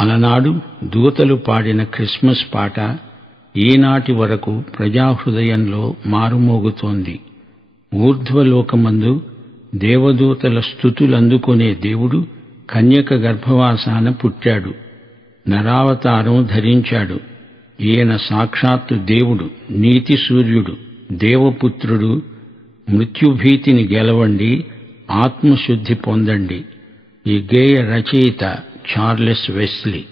అలనాడు దూతలు పాడిన క్రిస్మస్ పాట ఈనాటి వరకు ప్రజాహృదయంలో మారుమోగుతోంది. ఊర్ధ్వలోకమందు దేవదూతల స్తుతులందుకునే దేవుడు కన్యక గర్భవాసాన పుట్టాడు, నరావతారం ధరించాడు. ఈయన సాక్షాత్తు దేవుడు, నీతి సూర్యుడు, దేవపుత్రుడు. మృత్యుభీతిని గెలవండి, ఆత్మశుద్ధి పొందండి. ఈ గేయ రచయిత చార్లెస్ వెస్లీ.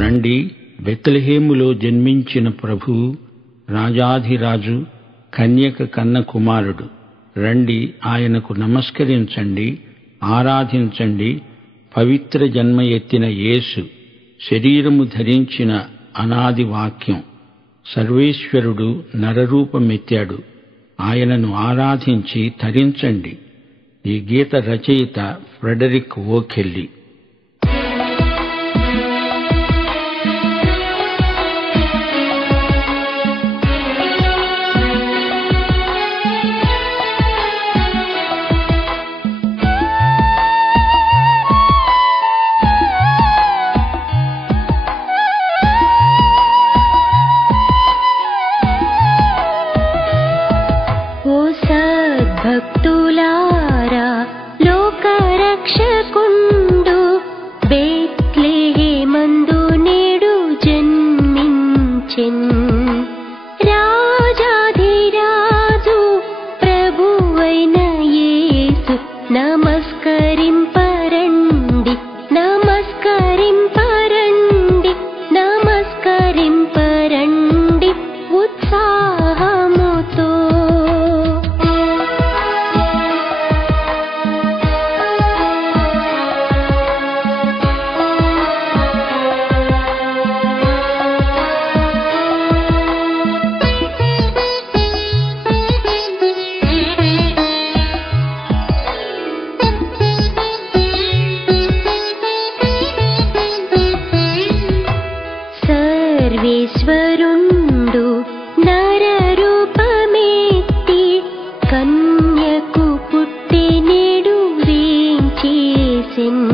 రండి, బెత్లెహేములో జన్మించిన ప్రభువు, రాజాధిరాజు, కన్యక కన్న కుమారుడు. రండి, ఆయనకు నమస్కరించండి, ఆరాధించండి. పవిత్ర జన్మ ఎత్తిన యేసు, శరీరము ధరించిన అనాది వాక్యం, సర్వేశ్వరుడు నరరూపమెత్తాడు. ఆయనను ఆరాధించి తరించండి. ఈ గీత రచయిత ఫ్రెడరిక్ ఓకెల్లీ. భక్తులారా, లోకరక్షకుండు సర్వేశ్వరుండు నరరూపమెత్తి కన్యకు పుట్టెనెడు వేంచేసెన్.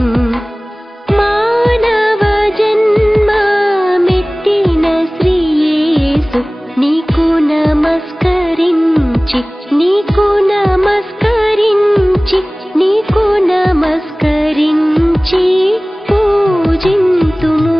మానవ జన్మమెత్తిన శ్రీయేసు నీకు నమస్కరించి నీకు నమస్కరించి నీకు నమస్కరించి పూజింతుము.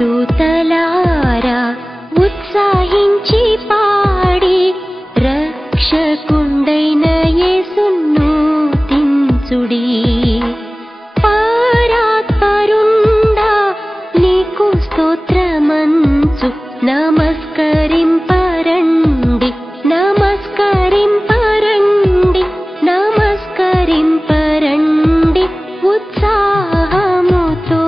దూతలారా ఉత్సాహించి పాడి రక్షకుండైన యేసును తించుడి. పరాత్పరుండా నీకు స్తోత్రమంచు నమస్కరింపరండి నమస్కరింపరండి నమస్కరింపరండి ఉత్సాహముతో.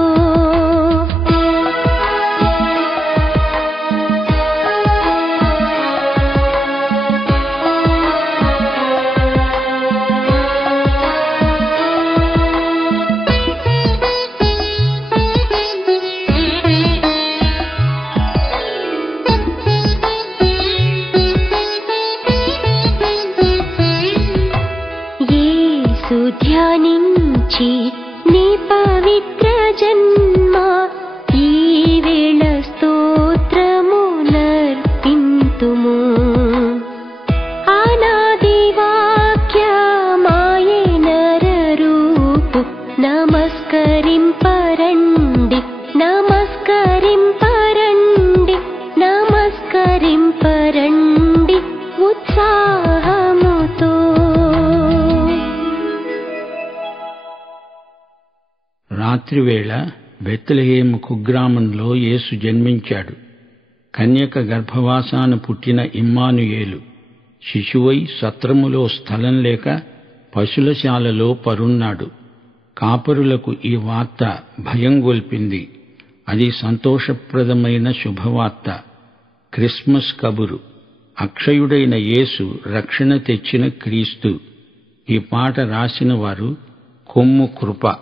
యేసు ధ్యానించి నీ పవిత్ర జన్మ ఈ వేళ స్తోత్రమునర్పింతుము. అనాది వాక్యమాయే నరరూపు నమస్కరింపరండి నమస్కరింపరండి నమస్కరింపరండి ఉత్సాహముతో. రాత్రివేళ బెత్లెహేము కుగ్రామంలో యేసు జన్మించాడు. కన్యక గర్భవాసాన పుట్టిన ఇమ్మానుయేలు శిశువై సత్రములో స్థలం లేక పశులశాలలో పరున్నాడు. కాపరులకు ఈ వార్త భయం గొల్పింది. అది సంతోషప్రదమైన శుభవార్త, క్రిస్మస్ కబురు. అక్షయుడైన యేసు రక్షణ తెచ్చిన క్రీస్తు. ఈ పాట రాసిన వారు కొమ్ము కృప.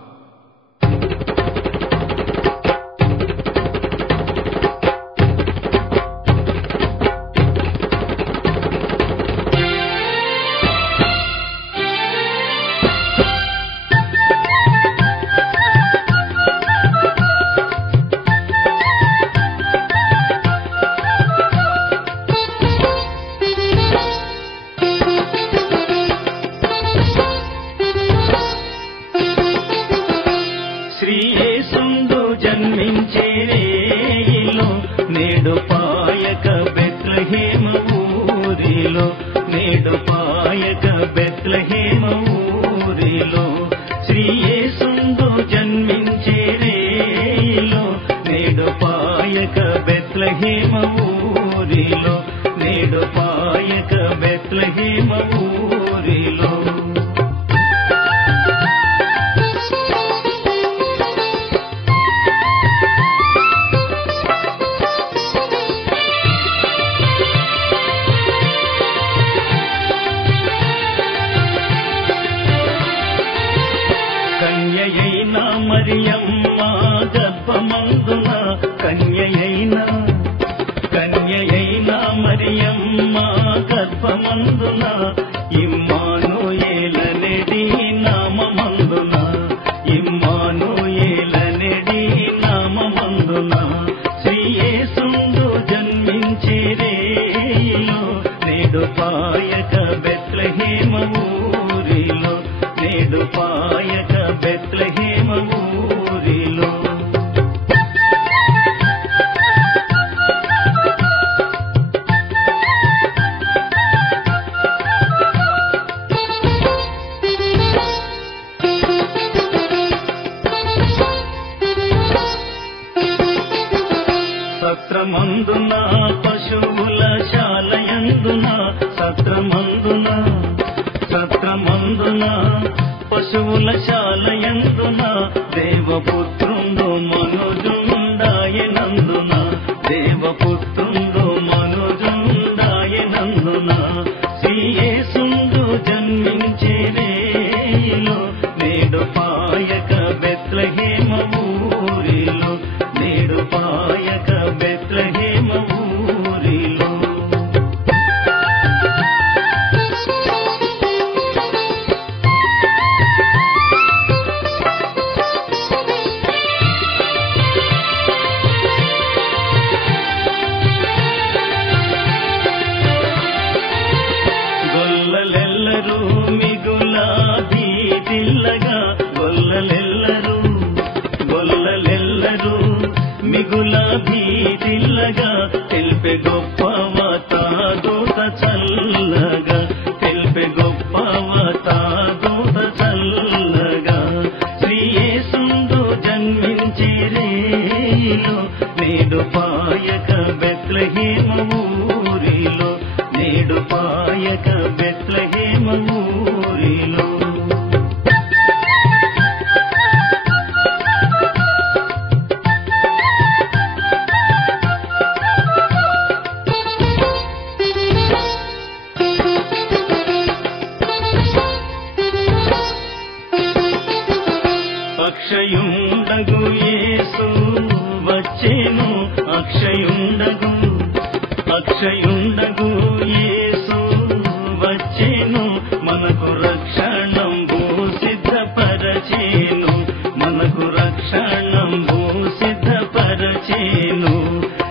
యేసుండు జన్మించే రేయిలో నేడు పాయక బెత్లెహేమ ఊరిలో నేడు పాయక బెత్లెహేమ ఊరిలో గొల్లలెల్లరూ మిగుల భీతిల్లగా గొల్లలెల్లరూ మిగుల భీతిల్లగా తెలిపే గొప్పవత దూత చల్లగా తెలిపే గొప్పవత దూత చల్లగా శ్రీ యేసుండు జన్మించే రేయిలో నేడు పాయక బెత్లెహేమ ఊరిలో నేడు పాయక బెత్లెహేమ ఊరిలో అక్షయుండగు యేసు వచ్చేను అక్షయుండగు యేసు వచ్చేను మనకు రక్షణంబు సిద్ధపరచేను మనకు రక్షణంబు సిద్ధపరచేను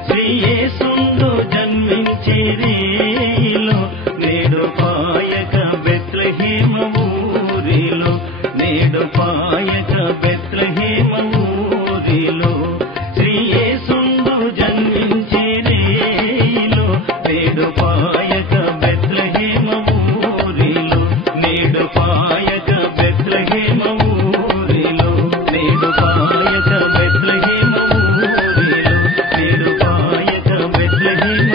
శ్రీ యేసుండు జన్మించే రేయిలో నేడు పాయక బెత్లెహేమ ఊరిలో నేడు పాయక బెత్లెహేమ ఊరిలో శ్రీ యేసుండు జన్మించే రేయిలో నేడు పాయక బెత్లెహేమ ఊరిలో నేడు పాయక బెత్లెహేమ ఊరిలో నేడు పాయక బెత్లెహేమ ఊరిలో నేడు పాయక బెత్లెహేమ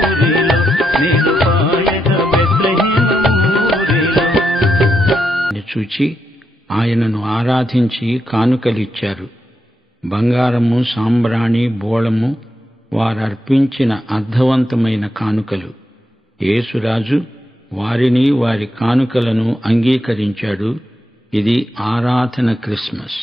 ఊరిలో నేడు పాయక బెత్లెహేమ ఊరిలో చూచి ఆయనను ఆరాధించి కానుకలిచ్చారు. బంగారము, సాంబ్రాణి, బోళము వారర్పించిన అర్థవంతమైన కానుకలు. యేసురాజు వారిని వారి కానుకలను అంగీకరించాడు. ఇది ఆరాధన క్రిస్మస్.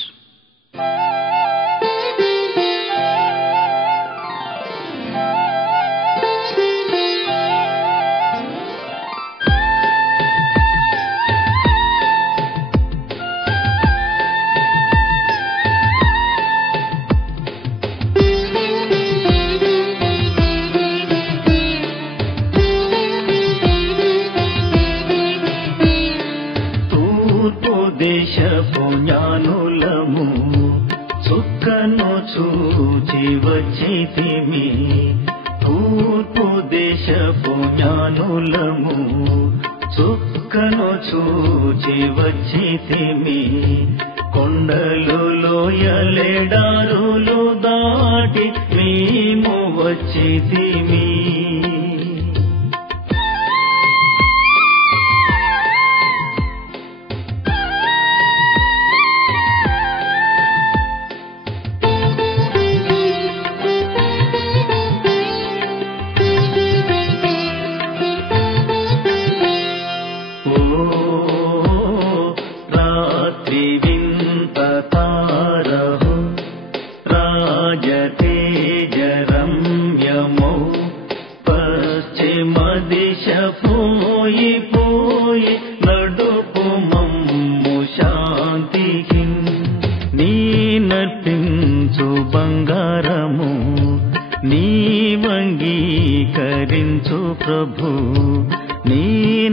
దేశపు జ్ఞానులము చుక్కను చూచి వచ్చితిమి తూర్పు దేశపు జ్ఞానులము చుక్కను చూచి వచ్చితిమి కొండలు లోయలెడారులు దాటి మేము వచ్చితిమి బంగారము నీవంగీకరించు ప్రభు నీ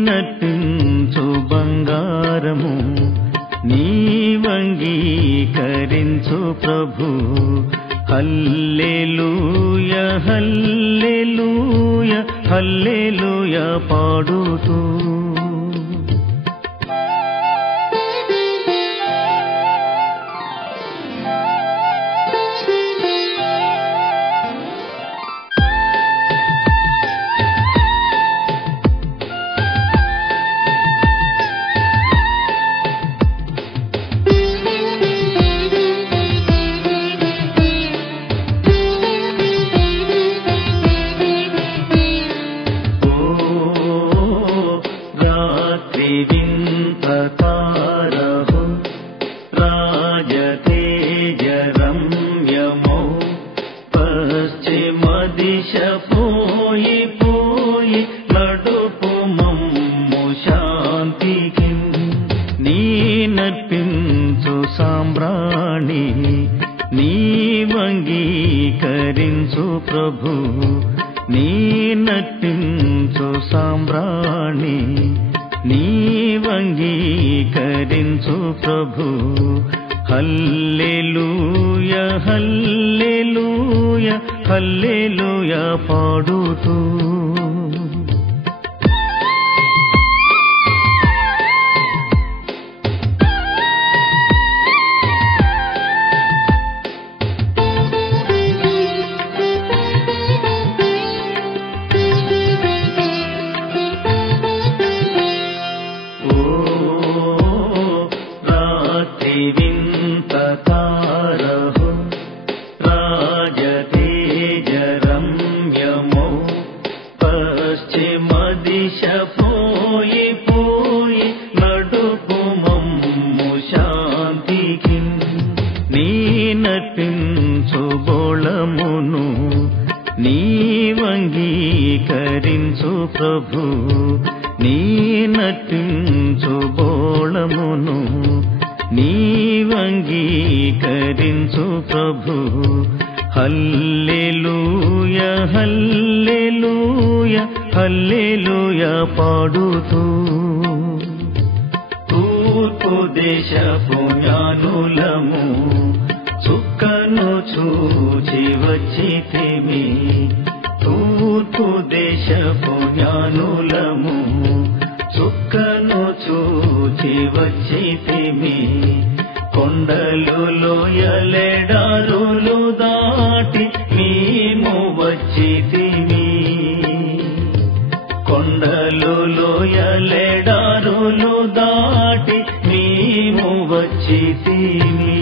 నర్పించు బంగారము నీవంగీకరించు ప్రభు హల్లెలూయా హల్లెలూయా హల్లెలూయా పాడుతూ వింత తారహు రాజతేజరమ్యమౌ పశ్చిమ దిశ పోయి పోయి నడుపు మమ్ము శాంతికి నీ నర్పించు సాంబ్రాణి నీ వంగీకరించు ప్రభు నీ నర్పించు సాంబ్రాణి నీ వంగీకరించు ప్రభు హల్లెలూయా హల్లెలూయా హల్లెలూయా పాడుతూ వింత తారహు రాజతేజరమ్యమౌ పశ్చిమ దిశ పోయి పోయి నడుపు మమ్ము శాంతికి నీ నర్పించు బోళమును నీ వంగీకరించు ప్రభు నీ నర్పించు బోళమును నీ వంగీకరించు ప్రభు హల్లెలూయా హల్లెలూయా హల్లెలూయా పాడుతూ తూర్పు దేశపు జ్ఞానులము చుక్కను చూచి వచ్చితిమి తూర్పు దేశపు జ్ఞానులము చుక్కను చూచి వచ్చితిమి కొండలు లోయలెడారులు దాటి మేము వచ్చితిమి కొండలు లోయలెడారులు దాటి మేము వచ్చితిమి